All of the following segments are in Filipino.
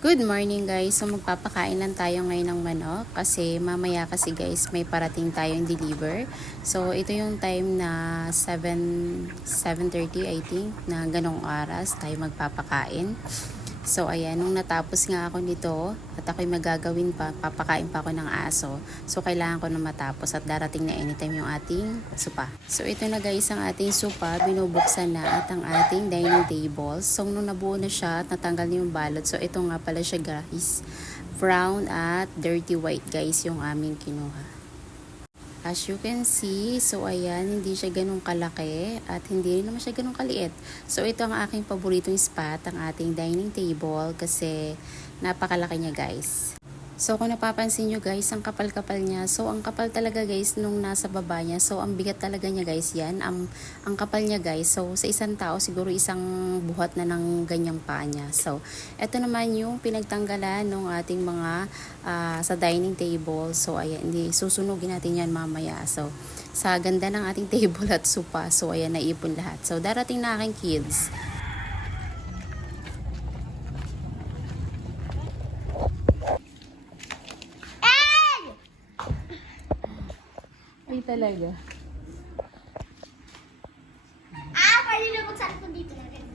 Good morning guys. So magpapakain lang tayo ngayon ng manok kasi mamaya kasi guys may parating tayong deliver. So ito yung time na 7:30 I think na ganong oras tayo magpapakain. So ayan, nung natapos nga ako nito at ako'y magagawin pa, papakain pa ako ng aso. So kailangan ko na matapos at darating na anytime yung ating supa. So ito na guys ang ating supa, binubuksan na at ang ating dining table. So nung nabuo na siya at natanggal na yung balot, so ito nga pala siya guys, brown at dirty white guys yung aming kinuha. As you can see, so ayan, hindi siya ganun kalaki at hindi rin naman siya ganun kaliit. So ito ang aking paboritong spot, ang ating dining table kasi napakalaki niya guys. So kung napapansin nyo guys, ang kapal-kapal niya. So ang kapal talaga guys nung nasa baba niya. So ang bigat talaga niya guys yan. Ang kapal niya guys. So sa isang tao siguro isang buhat na ng ganyang paa niya. So ito naman yung pinagtanggalan ng ating mga sa dining table. So ayan, hindi susunugin natin yan mamaya. So sa ganda ng ating table at sopa. So ayan, naipon lahat. So darating na aking kids. Ay talaga. Pwede na magsali ko dito na rin.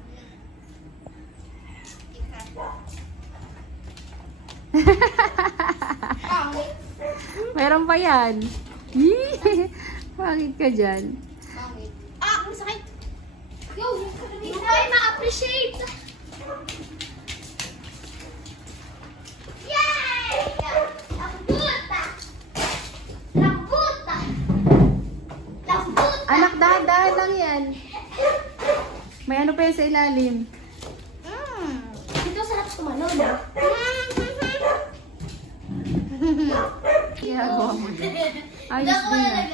Meron pa yan. Bakit ka dyan? Ang sakit. Yo, hindi ko ay ma-appreciate. Yay! Lambuta! Lambuta! Lambuta! Anak, dahan-dahan lang yan. May ano pa yan sa ilalim. Dito sarap tumalon. Ginagawa mo din. Ayos din ah.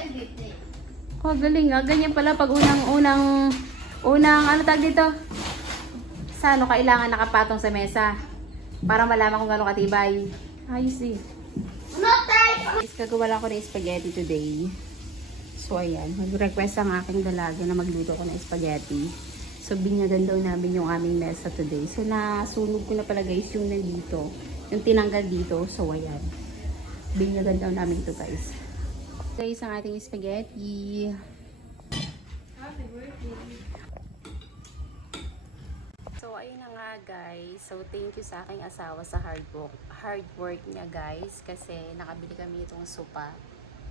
Oh, galing ah. Ganyan pala pag unang, ano tag dito? Sa ano kailangan nakapatong sa mesa. Para malaman kung gano'ng katibay. Ayos eh. Gagawa lang ko ng spaghetti today. So ayan, mag-request ang aking dalaga na magluto ko ng spaghetti. So binyagan daw namin yung aming mesa today. So nasunog ko na pala guys yung nandito. Yung tinanggal dito. So ayan. Binyagan daw namin ito guys. Guys, ang ating spaghetti. So ayun na nga guys. So thank you sa aking asawa sa hard work niya guys. Kasi nakabili kami itong sopa.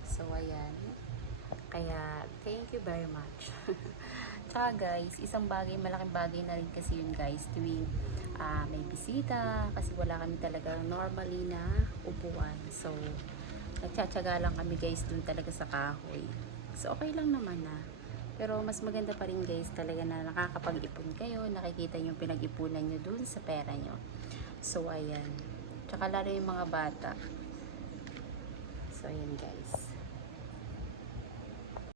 So ayan. Kaya thank you very much. Tsaka guys, isang bagay, malaking bagay na rin kasi yun guys. Tuwing may bisita. Kasi wala kami talaga normally na upuan. So nagtsatsaga lang kami guys dun talaga sa kahoy. So okay lang naman na. Pero mas maganda pa rin guys talaga na nakakapag-ipon kayo. Nakikita nyo pinag-ipunan nyo dun sa pera nyo. So ayan. Tsaka lalo yung mga bata. So ayan guys.